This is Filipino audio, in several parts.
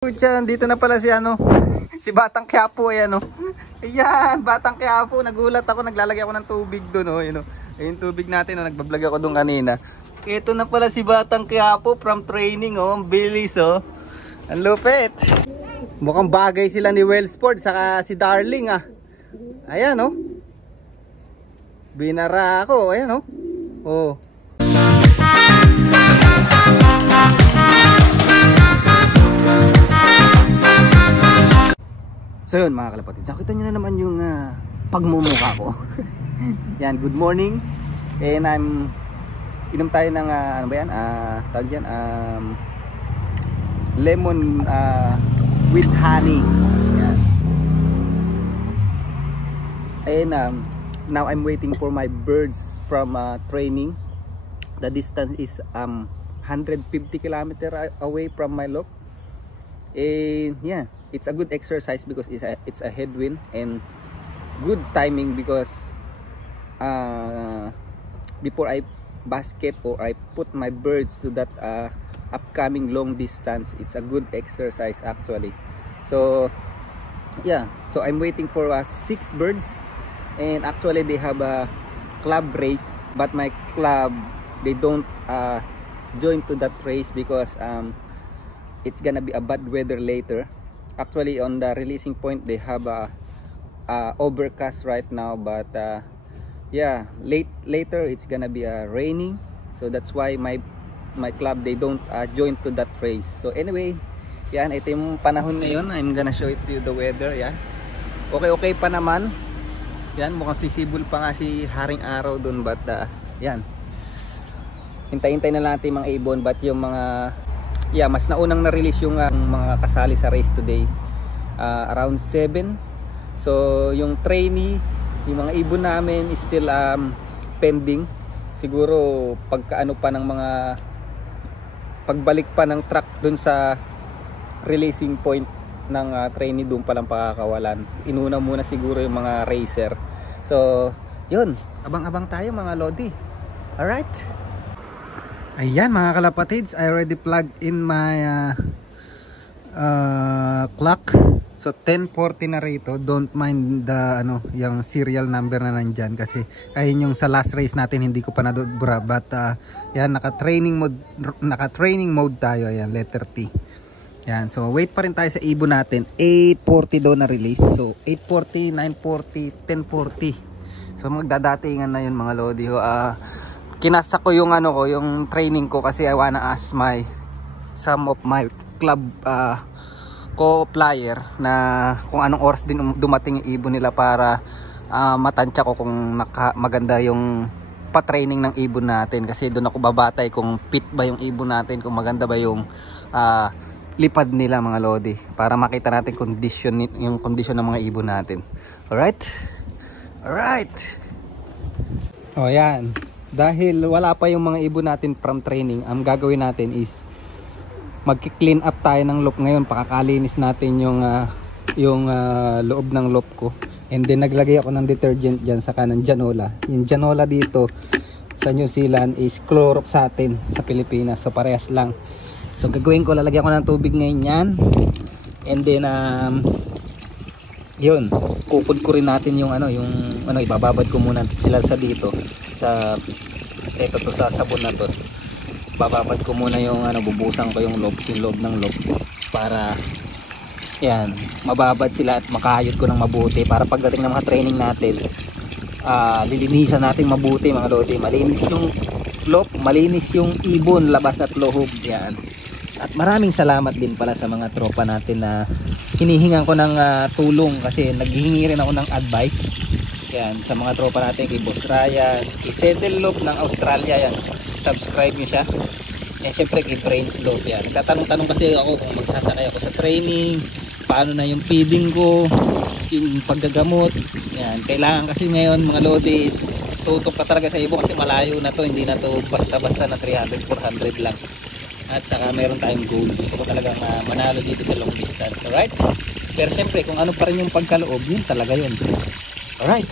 Pucha, dito na pala si si Batang Quiapo Ayan, Batang Quiapo. Nagulat ako, naglalagay ako ng tubig doon Ayun tubig natin nagbablog ako doon kanina. Ito na pala si Batang Quiapo from training Ang bilis Ang lupit. Mukhang bagay sila ni Wellsport saka si Darling Ayan Binara ako, ayan So yun mga kalapatid, nakita nyo na naman yung pagmumukha ko. Yan, good morning. And inom tayo ng ano ba yan? Tawag yan, lemon with honey. Yan. And now I'm waiting for my birds from training. The distance is 150 km away from my loft. And yeah, it's a good exercise because it's a headwind and good timing because before I basket or I put my birds to that upcoming long distance, it's a good exercise actually. So yeah, so I'm waiting for 6 birds, and actually they have a club race, but my club, they don't join to that race because it's gonna be a bad weather later. Actually on the releasing point they have a overcast right now, but yeah, later it's gonna be raining, so that's why my club, they don't join to that race. So anyway, yan, ito yung panahon ngayon. I'm gonna show it to you the weather. Yeah, okay pa naman. Yan, mukhang sisibol pa nga si Haring Araw dun, but yan, hintay-hintay na natin mga ibon. But yung mga mas naunang na-release yung mga kasali sa race today, around 7. So yung trainee, yung mga ibon namin is still pending. Siguro pagkaano pa ng mga pagbalik pa ng truck dun sa releasing point ng trainee, dun pa lang pakakawalan. Inuna muna siguro yung mga racer. So yun, abang-abang tayo mga lodi. Alright. Ayan mga kalapatids, I already plugged in my clock. So 10:40 na rito. Don't mind the yung serial number na nandyan kasi ayun yung sa last race natin, hindi ko pa nadubra. But yan, naka-training mode tayo. Ayan, letter T. Yan, so wait pa rin tayo sa ibon natin. 8:40 daw na release. So 8:40, 9:40, 10:40. So magdadatingan na yun mga lodi. Kinasa ko yung yung training ko kasi I wanna ask some of my club co-player na kung anong oras din dumating yung ibon nila para matansya ko kung maganda yung pa-training ng ibon natin, kasi doon ako babatay kung fit ba yung ibon natin, kung maganda ba yung lipad nila mga lodi, para makita natin yung kondisyon ng mga ibon natin. Alright? O yan. Dahil wala pa yung mga ibon natin from training, ang gagawin natin is magki-clean up tayo ng loop ngayon. Pakakalinis natin yung loob ng loop ko. And then naglagay ako ng detergent dyan sa kanang Janola. Yung Janola dito sa New Zealand is Clorox sa atin sa Pilipinas. So parehas lang. So gagawin ko, lalagyan ko ng tubig ngayon yan. And then yun, kukod ko rin natin yung ibababad ko muna sila sa dito sa sa sabon na to. Bababad ko muna yung bubusan ko yung loob ng loob para yan, mababad sila at makahayod ko ng mabuti para pagdating ng mga training natin, lilinisan natin mabuti mga lodi. Malinis yung loob, malinis yung ibon, labas at loob. Yan. At maraming salamat din pala sa mga tropa natin na hinihingan ko ng tulong, kasi naghihingi rin ako ng advice. Yan, sa mga tropa natin, kay Boss Ryan, kay Settle Loop ng Australia, yan, subscribe nyo siya. And syempre kay Brains Loop, yan. Nagtatanong-tanong kasi ako kung magsasakay ako sa training, paano na yung feeding ko, yung paggagamot. Yan, kailangan kasi ngayon mga lodi, tutok pa talaga sa ibon kasi malayo na to, hindi na to basta-basta na 300-400 lang. At saka meron tayong goal, gusto ko talagang manalo dito sa long distance. Alright? Pero syempre kung ano pa rin yung pagkaloob, yun talaga yun. Alright.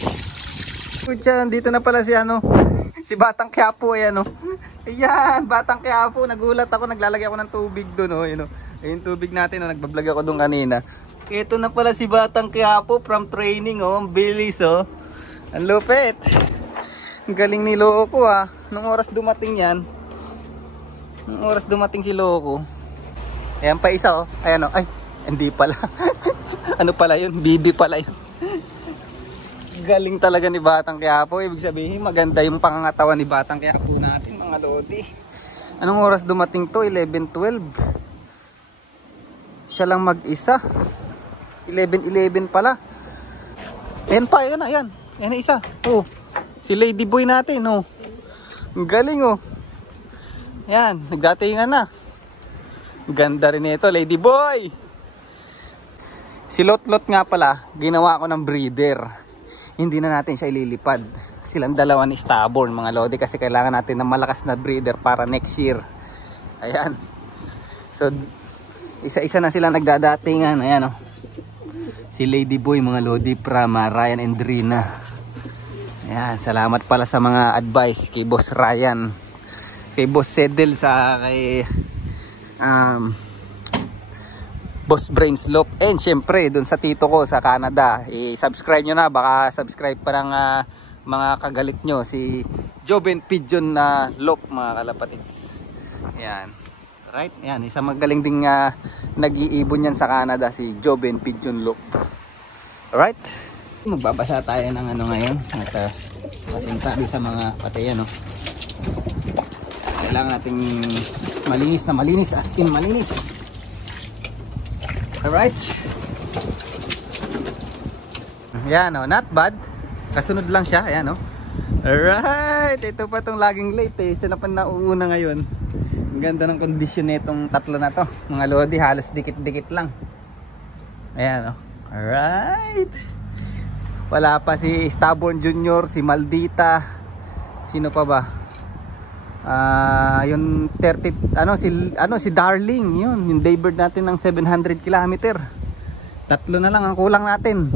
Pucha, dito na pala si si Batang Quiapo. Ayan, Batang Quiapo. Nagulat ako, naglalagay ako ng tubig doon Yung tubig natin, oh, nagbablog ako doon kanina. Ito na pala si Batang Quiapo from training, oh. Ang bilis, oh. Ang lupit. Ang galing ni Loco, ah. Nung oras dumating yan. Nung oras dumating si Loco. Ayan pa isa, oh. Ayan, oh. Ay, hindi pala. Ano pala yun? Bibi pala yun. Galing talaga ni Batang Quiapo. Ibig sabihin, maganda yung pangangatawan ni Batang Quiapo natin, mga lodi. Anong oras dumating to? 11:12. Siya lang mag-isa. 11:11 pala. Ayan pa, ayan na, ayan. Ayan na isa. Oh, si Lady Boy natin, oh. Ang galing, oh. Ayan, nagdatingan na. Ganda rin ito, Lady Boy. Si Lotlot nga pala, ginawa ko ng breeder. Hindi na natin siya ililipad. Silang dalawa ni stubborn, mga lodi, kasi kailangan natin ng malakas na breeder para next year. Ayan. So, isa-isa na silang nagdadatingan. Ayan, oh. Si Lady Boy, mga lodi, from Ryan and Drina. Ayan, salamat pala sa mga advice kay Boss Ryan, kay Boss Sedel, sa kay Boss Brainslop, and syempre dun sa tito ko sa Canada. I-subscribe nyo na, baka subscribe pa ng mga kagalit nyo, si Joven Pigeon na Lop, mga kalapatids. Ayan, right? Ayan, isang magaling ding nag-iibon yan sa Canada, si Joven Pigeon Lop. Alright, magbabasa tayo ng ano ngayon, at pasintabi sa mga patayan, no? Kailangan nating malinis na malinis, as in malinis. Alright. Ayan, oh, not bad. Kasunod lang siya, ayan, oh. Alright, ito pa tong laging late, eh. Siya na pa nauuna ngayon. Ang ganda ng kondisyon nitong tatlo na to, mga lodi, halos dikit-dikit lang. Ayan, oh. Alright. Wala pa si Stubborn Junior, si Maldita. Sino pa ba? Yung 30, si Darling, yun, yung daybird natin ng 700 km. Tatlo na lang ang kulang natin.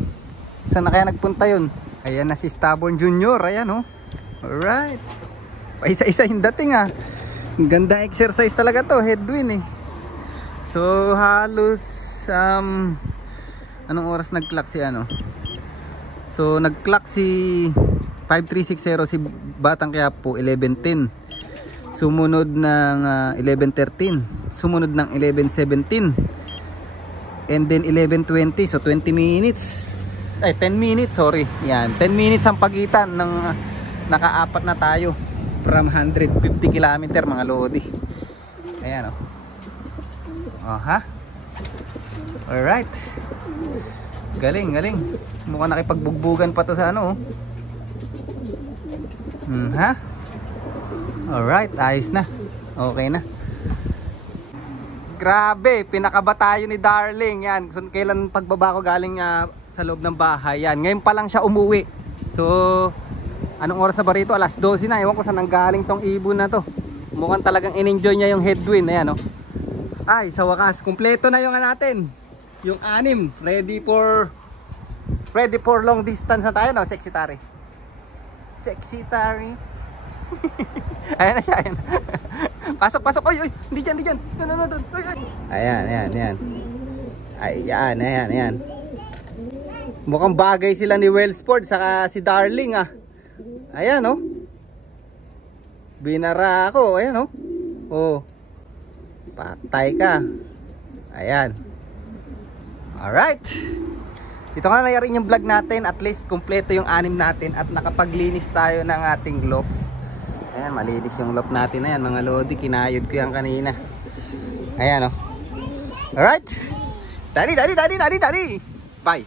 Saan na kaya nagpunta yun? Ayan na si Stubborn Junior, ayan, oh. Alright. Paisa-isa yung dating, ah. Ganda exercise talaga to, headwind, eh. So halos anong oras nag-clock si ano? So nag-clock si 5360 si Batang Quiapo 11:10. Sumunod ng 11:13. Sumunod ng 11:17. And then 11:20, so 20 minutes. Ay, 10 minutes, sorry. Yan, 10 minutes ang pagitan ng nakaapat na tayo from 150 km, mga lodi. Ayan, oh. Oh, ha? Alright. Galing, galing. Mukhang nakipagbugbugan pa to sa ano, oh. Ha? Alright, ayos na. Okay na. Grabe, pinakaba tayo ni Darling. Yan, so, kailan pagbaba ko galing sa loob ng bahay. Yan, ngayon pa lang siya umuwi. So, anong oras na ba rito? Alas 12 na. Ewan ko saan nanggaling tong ibon na to. Mukhang talagang in-enjoy niya yung headwind. Ayan, oh. Ay, sa wakas, kumpleto na yung natin. Yung 6, ready for long distance na tayo, no? Sexy Tari. Sexy Tari. Ayan na siya, ayan. Pasok, pasok. Oy, oy, hindi dyan, hindi dyan. No. Oy, oy. Ayan, ayan, ayan. Ayan, ayan, ayan. Mukhang bagay sila ni Wellsport saka si Darling, ah. Ayan, oh. Binara ako, ayan, oh. Oh. Patay ka. Ayan. Alright. Dito ka na nangyari yung vlog natin. At least kumpleto yung 6 natin. At nakapaglinis tayo ng ating loft. Ayan, malinis yung loft natin. Ayan, mga lodi, kinayod ko yan kanina. Ayan, oh. Alright. Daddy. Bye.